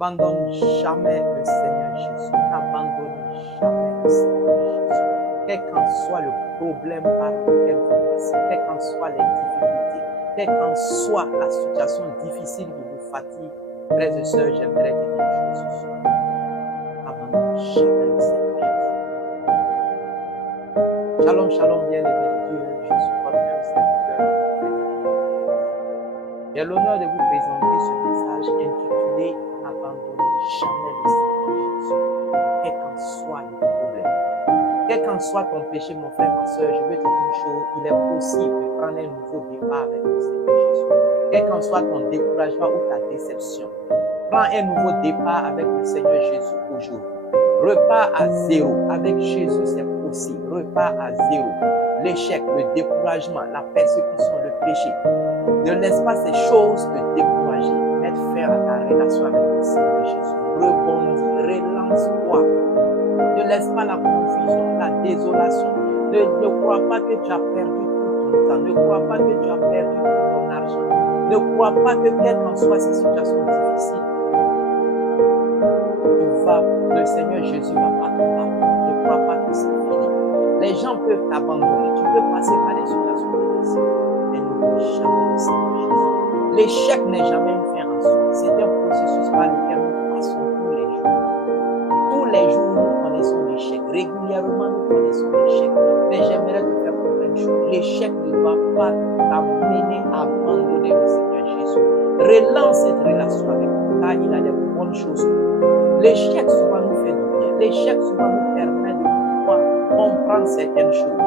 N'abandonne jamais le Seigneur Jésus. N'abandonne jamais le Seigneur Jésus. Quel qu'en soit le problème par lequel vous passez, quelles qu'en soient les difficultés, quelle qu'en soit la situation difficile qui vous fatigue, frères et sœurs, j'aimerais te dire une chose ce soir. N'abandonne jamais le Seigneur Jésus. Shalom, shalom, bien-aimé de Dieu. Je suis votre serviteur. J'ai l'honneur de vous présenter ce message intitulé N'abandonnez jamais le Seigneur Jésus. Quel qu'en soit le problème, quel qu'en soit ton péché, mon frère, ma soeur, je veux te dire une chose, il est possible de prendre un nouveau départ avec le Seigneur Jésus. Quel qu'en soit ton découragement ou ta déception, prends un nouveau départ avec le Seigneur Jésus aujourd'hui. Repars à zéro. Avec Jésus, c'est possible. Repars à zéro. L'échec, le découragement, la persécution, le péché. Ne laisse pas ces choses te décourager. Mets fin à ta relation avec le Seigneur Jésus. Rebondis, relance-toi. Ne laisse pas la confusion, la désolation. Ne crois pas que tu as perdu tout ton temps. Ne crois pas que tu as perdu tout ton argent. Ne crois pas que quelles qu'en soient ces situations difficiles, le Seigneur Jésus va pas te pardonner. Ne crois pas que c'est fini. Les gens peuvent t'abandonner. Tu peux passer par des situations difficiles. Mais n'oublie jamais le Seigneur Jésus. L'échec n'est jamais une fin en soi. C'est un processus par lequel nous passons tous les jours. Tous les jours, nous connaissons l'échec. Régulièrement, nous connaissons l'échec. Mais j'aimerais te faire comprendre une chose. L'échec ne doit pas t'amener à abandonner le Seigneur Jésus. Relance cette relation avec lui, car il a des bonnes choses pour nous. L'échec souvent nous fait du bien. L'échec souvent nous permet de pouvoir comprendre certaines choses.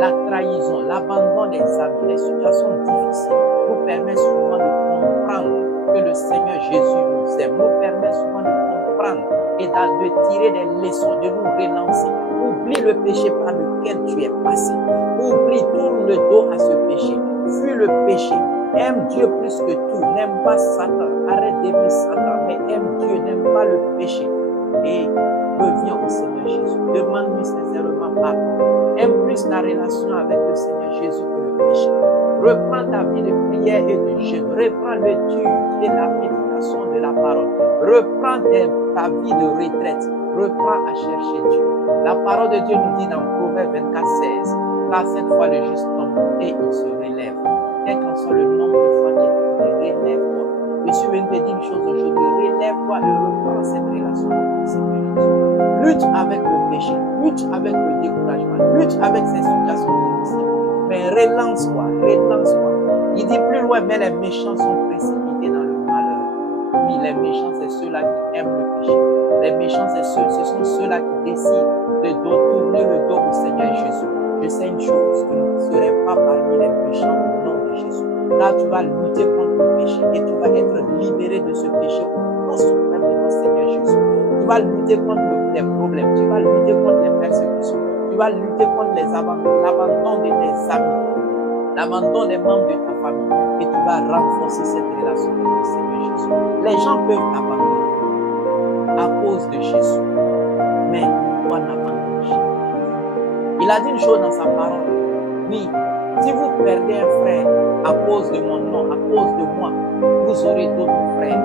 La trahison, l'abandon des amis, les situations difficiles nous permettent souvent de comprendre que le Seigneur Jésus nous aime. Nous permet souvent de comprendre et de tirer des leçons, de nous relancer. Oublie le péché par lequel tu es passé. Oublie, tourne le dos à ce péché. Fuis le péché. Aime Dieu plus que tout. N'aime pas Satan. Arrête d'aimer Satan, mais aime Dieu, n'aime pas le péché. Et reviens au Seigneur Jésus. Demande-lui sincèrement pardon. Aime plus ta relation avec le Seigneur Jésus que le péché. Reprends ta vie de prière et de jeûne. Reprends le dur et la méditation de la parole. Reprends ta vie de retraite. Reprends à chercher Dieu. La parole de Dieu nous dit dans Proverbe 24:16, car cette fois le juste tombe et il se relève. Quel qu'en soit le nombre de fois qu'il tombe, relève-toi. Je suis venu te dire une chose aujourd'hui, relève-toi et reprends cette relation avec le Seigneur Jésus. Lutte avec le péché, lutte avec le découragement, lutte avec ces situations difficiles. Mais relance-toi, relance-toi. Il dit plus loin, mais les méchants sont précipités dans le malheur. Oui, les méchants, c'est ceux-là qui aiment le péché. Les méchants, ce sont ceux-là qui décident de tourner le dos au Seigneur Jésus. Je sais une chose, tu ne serais pas parmi les méchants au nom de Jésus. Car tu vas lutter contre le péché et tu vas être libéré de ce péché au nom suprême de notre Seigneur Jésus. Tu vas lutter contre les problèmes, tu vas lutter contre les persécutions, tu vas lutter contre l'abandon de tes amis, l'abandon des membres de ta famille et tu vas renforcer cette relation avec le Seigneur Jésus. Les gens peuvent t'abandonner à cause de Jésus, mais toi n'abandonne jamais. Il a dit une chose dans sa parole. Oui, si vous perdez un frère à cause de mon nom, à cause de moi, vous aurez d'autres frères.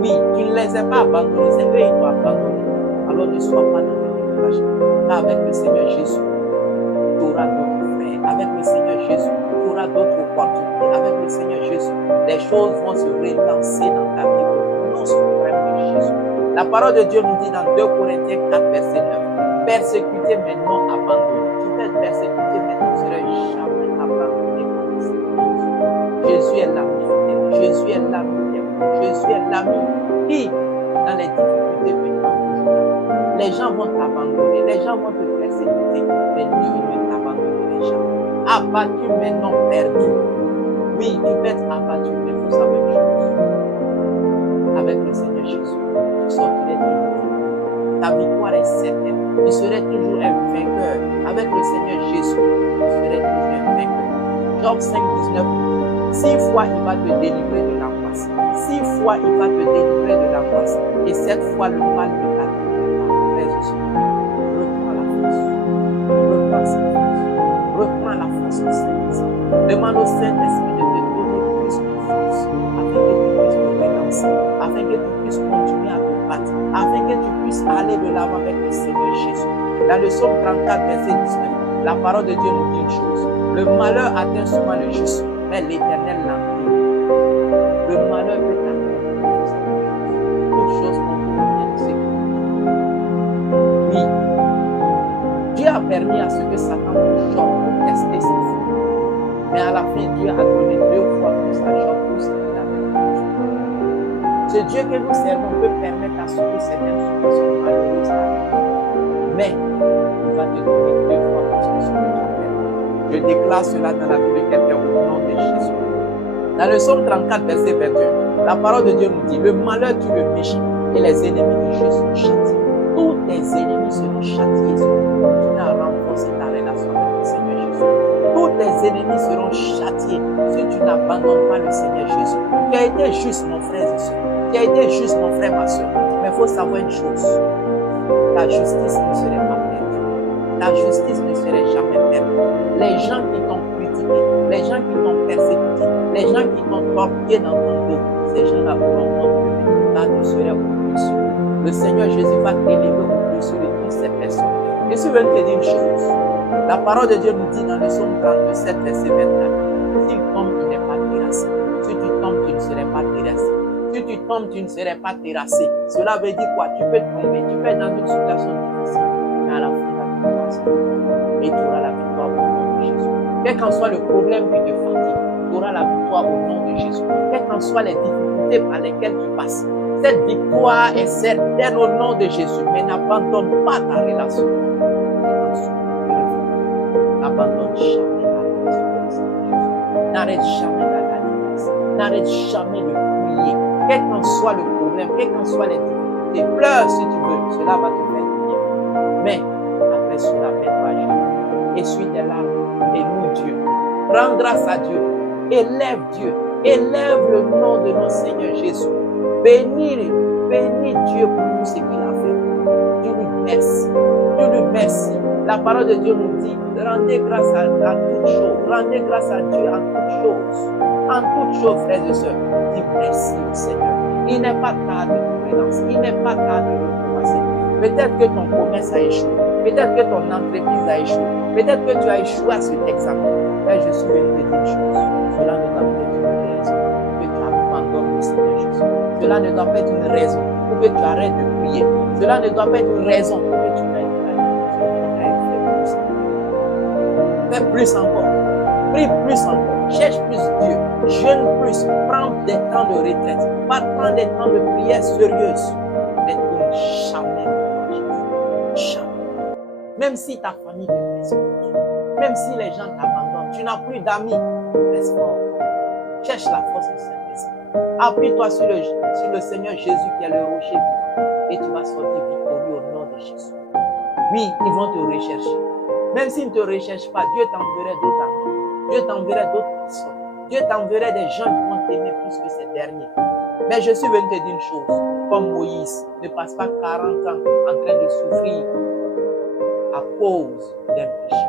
Oui, tu ne les as pas abandonnés, c'est eux qui t'ont abandonné. Alors ne sois pas dans le découragement. Car avec le Seigneur Jésus, tu auras d'autres frères. Avec le Seigneur Jésus, tu auras d'autres opportunités. Avec le Seigneur Jésus, les choses vont se relancer dans ta vie au nom suprême de Jésus. La parole de Dieu nous dit dans 2 Corinthiens 4, verset 9, persécuté mais non abandonné. Tu peux être persécuté mais tu ne seras jamais abandonné par le Seigneur Jésus. Jésus est l'ami fidèle. Jésus est l'ami aimant. Jésus est l'ami qui, dans les difficultés, peut toujours. Les gens vont t'abandonner, les gens vont te persécuter, mais lui, il ne t'abandonnera jamais. Abattu mais non perdu. Oui, tu peux être abattu, mais il faut savoir une chose. Avec le Seigneur Jésus, tu sortirais toujours. Ta victoire est certaine. Tu serais toujours un vainqueur. Avec le Seigneur Jésus, tu serais toujours un vainqueur. Job 5:19. 6 fois il va te délivrer de l'angoisse. 6 fois il va te délivrer de l'angoisse. Et 7 fois le mal ne t'atteindra pas. puisses aller de l'avant avec le Seigneur Jésus. Dans le psaume 34, verset 19, la parole de Dieu nous dit une chose. Le malheur atteint souvent le juste, mais l'Éternel l'empêche. Le malheur peut t'atteindre. Toute chose concourt bien de sécurité. Oui, Dieu a permis à ce que Satan puisse Job pour tester ses foi. Mais à la fin, Dieu a donné 2 fois plus à Job que ce qu'il avait fait. Ce Dieu que nous servons peut permettre à ce que certaines situations malheureuses arrivent. Mais il va te donner 2 fois plus que ce que tu as perdu. Je déclare cela dans la vie de quelqu'un au nom de Jésus. Dans le psaume 34, verset 21, la parole de Dieu nous dit, le malheur tue le péché et les ennemis de Dieu sont châtiés. Tous tes ennemis seront châtiés si tu continues à renforcer ta relation avec le Seigneur Jésus. Tous tes ennemis seront châtiés si tu n'abandonnes pas le Seigneur Jésus. Tu as été juste, mon frère et soeur. Tu as été juste, mon frère, ma soeur. Mais il faut savoir une chose. Ta justice ne serait pas perdue. Ta justice ne serait jamais perdue. Les gens qui t'ont critiqué, les gens qui t'ont persécuté, les gens qui t'ont torpillé dans ton dos, ces gens-là auront honte, car tu serais au-dessus. Le Seigneur Jésus va t'élever au-dessus de toutes ces personnes. Et si je veux te dire une chose, la parole de Dieu nous dit dans le psaume 37, verset 24, s'il tombe, il n'est pas terrassé. Si tu tombes, tu ne serais pas terrassé. Si tu tombes, tu ne serais pas terrassé. Cela veut dire quoi? Tu peux tomber, tu peux être dans une situation difficile, mais à la fin, la victoire sera. Et tu auras la victoire au nom de Jésus. Quel qu'en soit le problème qui te fatigue, tu auras la victoire au nom de Jésus. Quelles qu'en soient les difficultés par lesquelles tu passes, cette victoire est certaine au nom de Jésus. Mais n'abandonne pas ta relation. N'abandonne jamais la relation avec le Seigneur Jésus. N'arrête jamais d'aller à l'église. N'arrête jamais de prier. Quel qu'en soit le problème, quelles qu'en soient les difficultés, pleure si tu veux. Cela va te faire du bien. Mais après cela, mets-toi à genoux. Essuie tes larmes et loue Dieu. Rends grâce à Dieu. Élève Dieu. Élève le nom de notre Seigneur Jésus. Bénis Dieu pour tout ce qu'il a fait. Dieu lui merci. Dieu lui merci. La parole de Dieu nous dit, rendez grâce à toutes choses. Rendez grâce à Dieu en toutes choses. En toutes choses, frères et sœurs. Dis merci au Seigneur. Il n'est pas tard de te relancer. Il n'est pas tard de recommencer. Peut-être que ton commerce a échoué. Peut-être que ton entreprise a échoué. Peut-être que tu as échoué à cet examen. Mais je suis venu te dire une chose. Cela ne doit pas être une raison que tu abandonnes le Seigneur Jésus. Cela ne doit pas être une raison pour que tu arrêtes de prier. Cela ne doit pas être une raison pour que tu n'ailles pas. Fais plus encore. Prie plus encore. Cherche plus Dieu. Jeûne plus. Prends des temps de retraite. Prends des temps de prière sérieuse. Mais tourne jamais devant Jésus. Jamais. Même si ta famille te persécute. Même si les gens t'abandonnent. Tu n'as plus d'amis. Reste fort. Cherche la force du Saint-Esprit. Appuie-toi sur le Seigneur Jésus qui est le rocher vivant. Et tu vas sortir victorieux au nom de Jésus. Oui, ils vont te rechercher. Même s'ils ne te recherchent pas, Dieu t'enverrait d'autres amis. Dieu t'enverrait d'autres personnes. Dieu t'enverrait des gens qui vont t'aimer plus que ces derniers. Mais je suis venu te dire une chose. Comme Moïse, ne passe pas 40 ans en train de souffrir à cause d'un péché.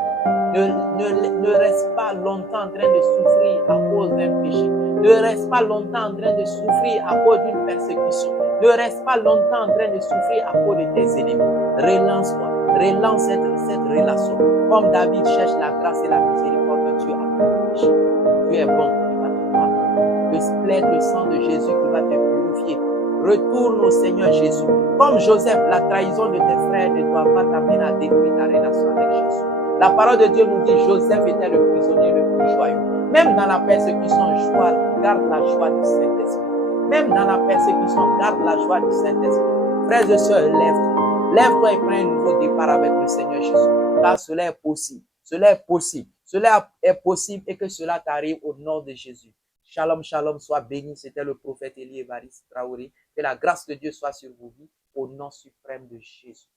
Ne reste pas longtemps en train de souffrir à cause d'un péché. Ne reste pas longtemps en train de souffrir à cause d'une persécution. Ne reste pas longtemps en train de souffrir à cause de tes ennemis. Relance-toi. Relance cette relation. Comme David cherche la grâce et la miséricorde de Dieu après le péché. Dieu est bon, il va te pardonner. Le sang de Jésus qui va te purifier. Retourne au Seigneur Jésus. Comme Joseph, la trahison de tes frères ne doit pas t'amener à détruire ta relation avec Jésus. La parole de Dieu nous dit Joseph était le prisonnier le plus joyeux. Même dans la persécution, garde la joie du Saint-Esprit. Même dans la persécution, garde la joie du Saint-Esprit. Frères et sœurs, lève-toi. Lève-toi et prends un nouveau départ avec le Seigneur Jésus. Car cela est possible. Cela est possible. Cela est possible et que cela t'arrive au nom de Jésus. Shalom, shalom, sois béni. C'était le prophète Élie Évariste Traoré. Que la grâce de Dieu soit sur vos vies au nom suprême de Jésus.